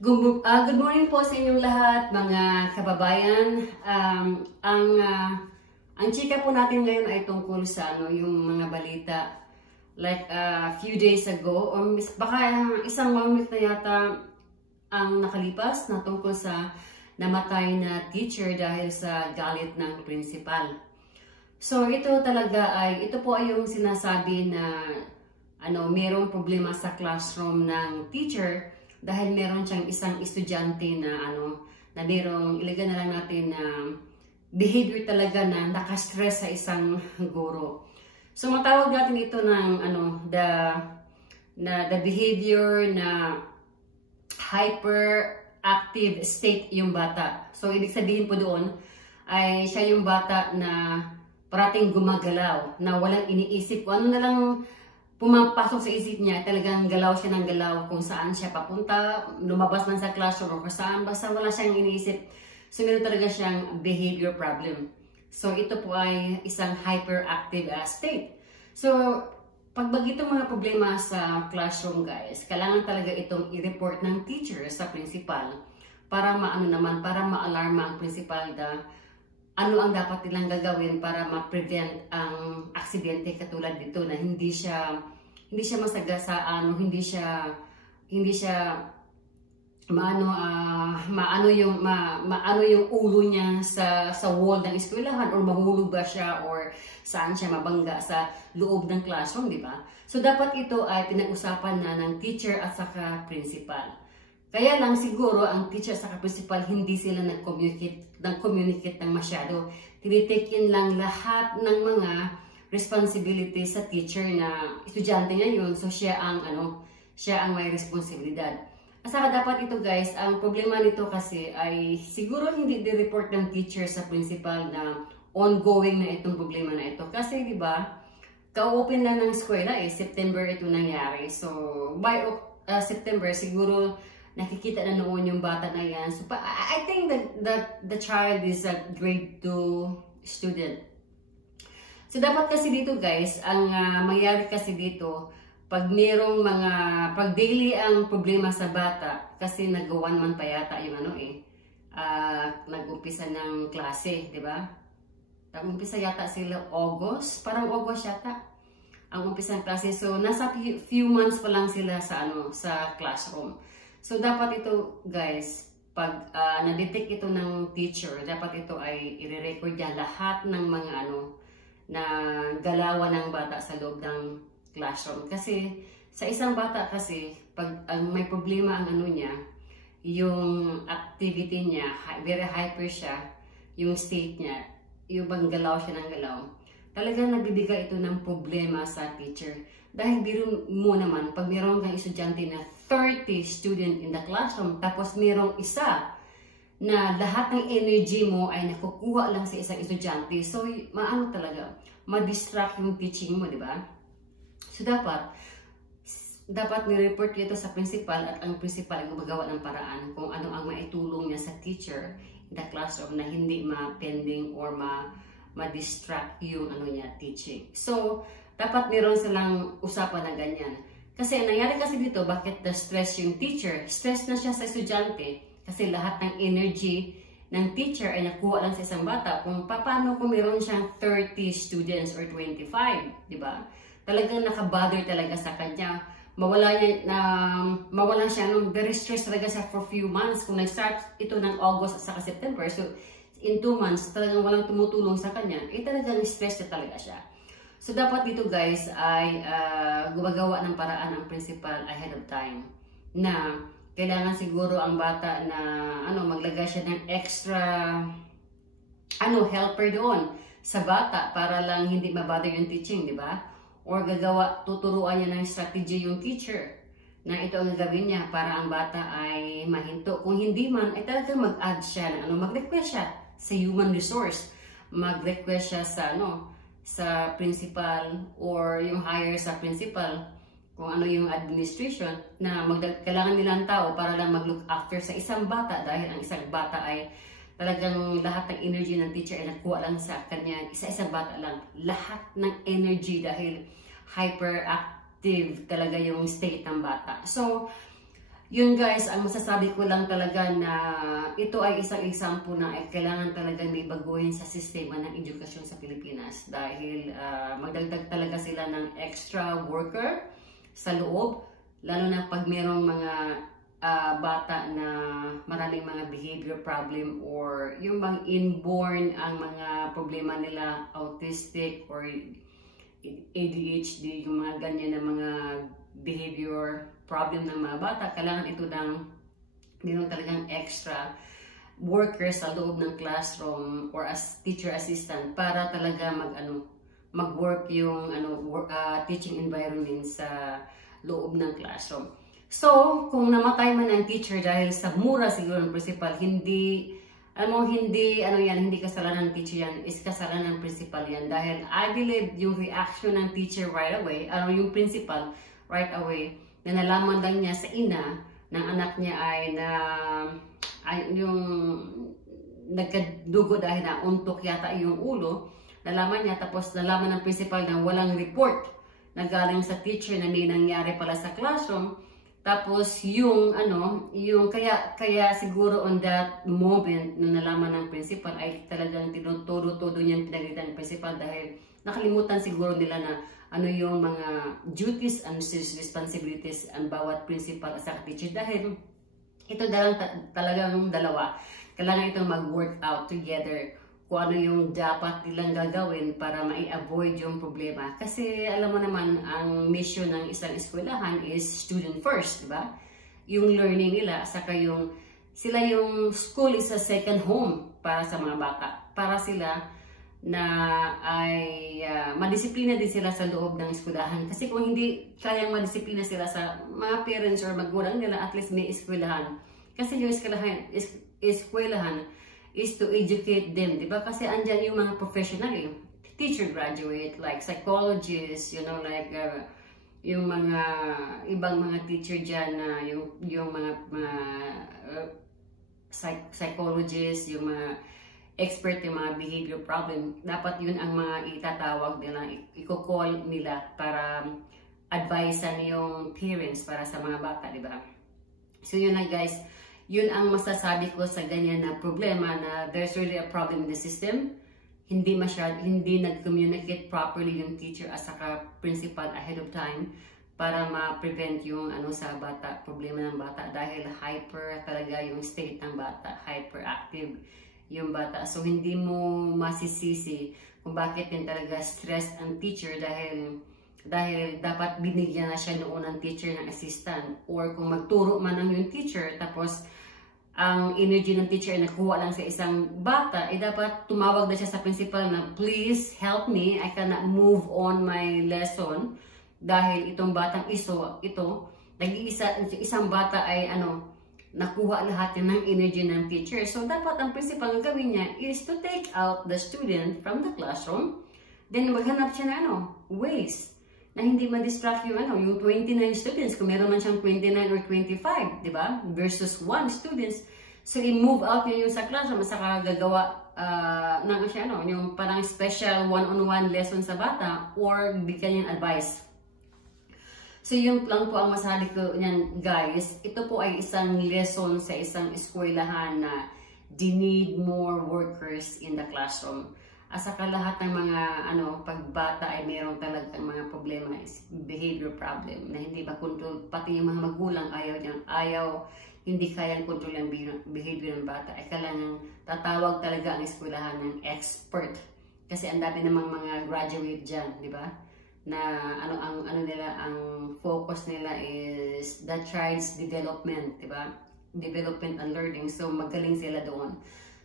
Good morning po sa inyong lahat, mga kababayan. Ang chika po natin ngayon ay tungkol sa yung mga balita. Like a few days ago, or baka isang week na yata ang nakalipas na tungkol sa namatay na teacher dahil sa galit ng principal. So ito po ay yung sinasabi na merong problema sa classroom ng teacher dahil meron siyang isang estudyante na na merong ilagay na lang natin na behavior talaga na naka-stress sa isang guro. So matawag natin ito ng the behavior na hyperactive state yung bata. So ibig sabihin po doon ay siya yung bata na parating gumagalaw, na walang iniisip kung ano na lang pumapasok sa isip niya, talagang galaw siya ng galaw kung saan siya papunta, lumabas man sa classroom o kung saan, basta wala siyang iniisip. So meron talaga siyang behavior problem. So ito po ay isang hyperactive state. So pag itong mga problema sa classroom guys, kailangan talaga itong i-report ng teacher sa principal para para ma-alarma ang principal na ano ang dapat nilang gagawin para ma-prevent ang aksidente katulad dito na hindi siya masagasaan, hindi siya maano yung ulo niya sa wall ng eskwelahan, or mahulog ba siya, or saan siya mabangga sa loob ng classroom, di ba? So dapat ito ay pinag-usapan na ng teacher at saka principal. Kaya lang siguro ang teacher sa principal hindi sila nag-communicate ng masyado. Tinitake in lang lahat ng mga responsibility sa teacher na estudyante niya yun. So siya ang may responsibilidad. At saka dapat ito guys, ang problema nito kasi ay siguro hindi di-report ng teacher sa principal na ongoing na itong problema na ito. Kasi di ba, ka-open lang ng eskwela September ito nangyari. So by September siguro nakikita na noon yung bata na yan. So, I think that the child is a grade 2 student. So, dapat kasi dito guys, ang mangyari kasi dito, pag daily ang problema sa bata, kasi nag-1 month pa yata yung nag-umpisa ng klase, di ba? Nag-umpisa yata sila August, parang August yata ang umpisa ng klase. So, nasa few months pa lang sila sa classroom. So, dapat ito, guys, pag na-detect ito ng teacher, dapat ito ay i-record niya lahat ng mga na galawan ng bata sa loob ng classroom. Kasi, sa isang bata kasi, pag may problema ang niya, yung activity niya, very hyper siya, yung state niya, yung bang galaw siya ng galaw, talagang nagbibigay ito ng problema sa teacher. Dahil biro mo naman, pag mayroon kang estudyante na 30 student in the classroom, tapos mayroong isa na lahat ng energy mo ay nakukuha lang sa isang estudyante, so talaga, ma-distract yung teaching mo, di ba? So dapat ni-report ito sa principal at ang principal ay gumagawa ng paraan kung ano ang maitulong niya sa teacher in the classroom na hindi ma-pending or ma-distract yung niya, teaching. So, dapat meron silang usapan na ganyan. Kasi nangyari kasi dito, bakit na-stress yung teacher? Stress na siya sa estudyante kasi lahat ng energy ng teacher ay nakuha lang sa isang bata. Kung paano kung meron siyang 30 students or 25, di ba? Talagang nakabother talaga sa kanya. Mawala siya very stress talaga siya for few months. Kung nag-start ito ng August at saka September, so in 2 months, talagang walang tumutulong sa kanya, talagang stress na talaga siya. So, dapat dito guys ay gumagawa ng paraan ang principal ahead of time na kailangan siguro ang bata na maglagay siya ng extra helper doon sa bata para lang hindi mabother yung teaching, di ba? Or tuturuan niya ng strategy yung teacher na ito ang gagawin niya para ang bata ay mahinto. Kung hindi man, ay talagang mag-add siya na mag-request siya sa human resource, mag-request siya sa principal or yung higher sa principal, kung yung administration na kailangan nilang tao para lang mag-look after sa isang bata dahil ang isang bata ay talagang lahat ng energy ng teacher ay nakuha lang sa kanya, isa-isang bata lang, lahat ng energy dahil hyperactive talaga yung state ng bata. So, Yun guys, ang masasabi ko lang talaga na ito ay isang example na ay kailangan talaga may baguhin sa sistema ng edukasyon sa Pilipinas dahil magdagdag talaga sila ng extra worker sa loob, lalo na pag mayroong mga bata na maraming mga behavior problem or yung bang inborn ang mga problema nila, autistic or ADHD, yung mga ganyan na mga behavior problem ng mga bata, kailangan ito ng mayroon talagang extra workers sa loob ng classroom or as teacher assistant para talaga mag-work yung teaching environment sa loob ng classroom. So, kung namatay man ang teacher dahil sa mura siguro ng principal, hindi kasalanan ng teacher yan, is kasalanan ng principal yan. Dahil I believe yung reaction ng teacher right away, yung principal right away, na nalaman lang niya sa ina ng anak niya yung nagkadugo dahil na untok yata yung ulo, nalaman niya, tapos nalaman ng principal na walang report na galing sa teacher na may nangyari pala sa classroom. Tapos yung kaya siguro on that moment na nalaman ng principal ay talagang todo niyang pinagalitan ng principal dahil nakalimutan siguro nila na ano yung mga duties and responsibilities ang bawat principal at saka teacher dahil ito talagang dalawa. Kailangan itong mag-work out together kung ano yung dapat nilang gagawin para ma-avoid yung problema. Kasi alam mo naman, ang mission ng isang eskwelahan is student first, di ba? Yung learning nila, saka yung school is a second home para sa mga bata. Para sila na ay madisiplina din sila sa loob ng eskwelahan. Kasi kung hindi kayang madisiplina sila sa mga parents or magulang nila, at least may eskwelahan. Kasi yung eskwelahan is to educate them, di ba? Kasi andyan yung mga professional, teacher graduate, like psychologists, yung mga ibang mga teacher dyan na yung mga psychologists, yung mga expert yung mga behavior problem, dapat yun ang mga itatawag nila, i-call nila para advisean yung parents para sa mga bata, di ba? So yun na guys, yun ang masasabi ko sa ganyan na problema na there's really a problem in the system. Hindi nag-communicate properly yung teacher at saka principal ahead of time para ma-prevent yung sa bata, problema ng bata dahil hyper talaga yung state ng bata, hyperactive yung bata. So, hindi mo masisisi kung bakit din talaga stressed ang teacher dahil dapat binigyan na siya noon ng teacher ng assistant. Or kung magturo man ang yung teacher, tapos ang energy ng teacher ay nakuha lang sa isang bata, dapat tumawag na siya sa principal na, please help me, I cannot move on my lesson. Dahil itong batang isang bata ay nakuha lahat yan ng energy ng teacher. So, dapat ang principal ang gawin niya is to take out the student from the classroom. Then, maghanap siya na ways na hindi ma-distract yung 29 students. Kung meron man siyang 29 or 25, di ba? Versus 1 students. So, i-move out yun yung sa classroom. Saka gagawa yung parang special one-on-one lesson sa bata or bigyan yung advice. So, yun lang po ang masabi ko niyan, guys. Ito po ay isang lesson sa isang eskwelahan na they need more workers in the classroom. At saka lahat ng mga pagbata ay mayroong talagang mga problema, is behavior problem na hindi makontrol. Pati yung mga magulang hindi kayang kontrol yung behavior ng bata. Ay kailangan tatawag talaga ang eskwelahan ng expert. Kasi ang dami namang mga graduate dyan, di ba? Na ang focus nila is the child's development, di ba? Development and learning. So magaling sila doon.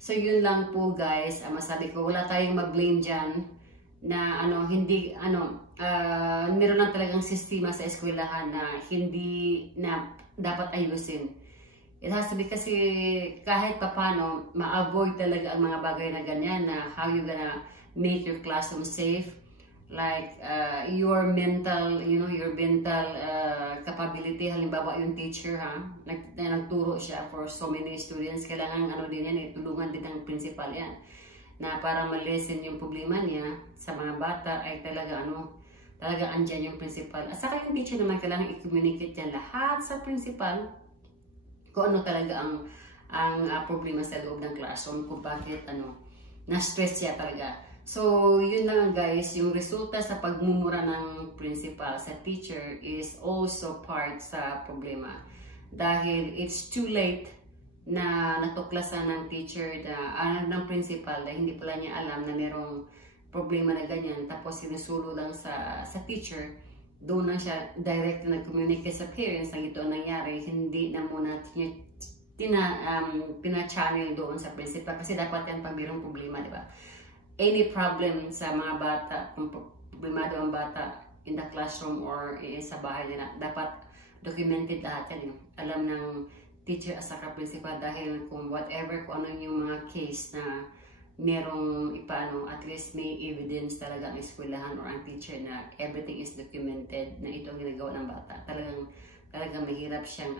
So yun lang po guys, masabi ko, wala tayong mag-blame dyan na meron lang talagang sistema sa eskwelahan na hindi na dapat ayusin. It has to be kasi kahit papano ma-avoid talaga ang mga bagay na ganyan na how you gonna make your classroom safe. Like your mental capability. Halimbawa yung teacher nagturo siya for so many students, kailangan din yan, tulungan din ng principal yan na para ma-lessen yung problema niya sa mga bata ay talaga andyan yung principal. At saka yung teacher naman kailangan i-communicate yan lahat sa principal kung ano talaga ang problema sa loob ng classroom, kung bakit na-stress siya talaga. So, yun lang guys, yung resulta sa pagmumura ng principal sa teacher is also part sa problema. Dahil it's too late na natuklasan ng teacher ng principal na hindi pala niya alam na merong problema na ganyan, tapos sinusulo lang sa teacher, doon lang siya direct na nag-communicate sa parents na ito ang nangyari, hindi na muna pina-channel doon sa principal kasi dapat yan pag mayroong problema, di ba? Any problem sa mga bata, kung problemado ang bata in the classroom or sa bahay nila, dapat documented lahat yan. Alam ng teacher at saka principal, dahil kung whatever, kung ano yung mga case na merong at least may evidence talaga ang eskwelahan or ang teacher na everything is documented na ito ang ginagawa ng bata. Talagang mahirap siyang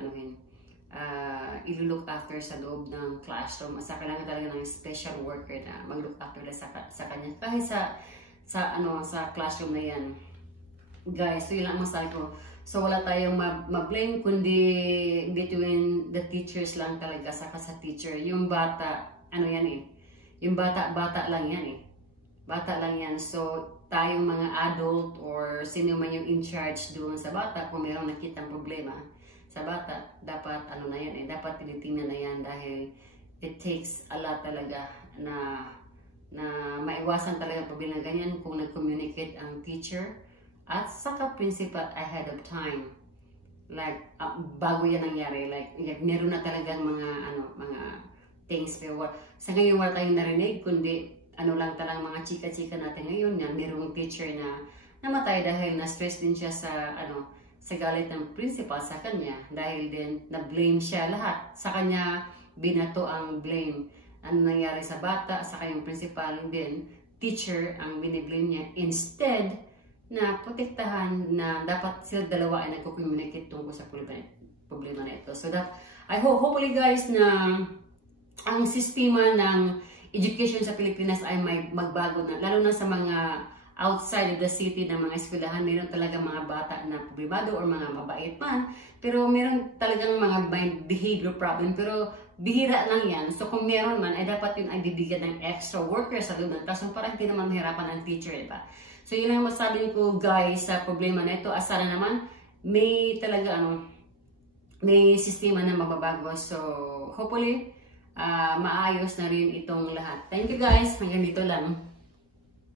i-look after sa loob ng classroom. Sa kailangan talaga ng special worker na mag-look after sa kanya. Kahit sa classroom na yan. Guys, so yun lang masabi ko. So wala tayong ma-blame kundi between the teachers lang talaga sa teacher. Yung bata, yung bata lang yan Bata lang yan. So tayong mga adult or sino man yung in charge doon sa bata, kung mayroong nakitang problema sa bata, dapat dapat tinitingnan na yan dahil it takes a lot talaga na maiwasan talaga problema ganyan kung nag-communicate ang teacher at saka principal ahead of time. Like, bago yan nangyari, like meron na talagang mga things. Pero sa ngayon wala tayong narinig, kundi lang talang mga chika-chika natin ngayon na merong teacher na namatay dahil na-stress din siya sa galit ng principal sa kanya, dahil din na-blame siya lahat. Sa kanya binato ang blame. Ano nangyari sa bata, sa kanyang principal din, teacher ang biniblame niya, instead na protektahan na dapat sila dalawa ay nagko-communicate tungkol sa problema na ito. So that, I hopefully guys na ang sistema ng education sa Pilipinas ay may magbago na, lalo na sa mga outside of the city ng mga eskwelahan. Meron talaga mga bata na problemado or mga mabait man, pero meron talagang mga behavior problem, pero bihira lang yan. So kung meron man, ay dapat yun ay bibigyan ng extra workers sa loob ng classroom para hindi naman mahirapan ang teacher, diba? So yun lang masabi ko guys sa problema na ito. Asara naman may talaga may sistema na mababago. So hopefully maayos na rin itong lahat. Thank you guys. Hanggang dito lang.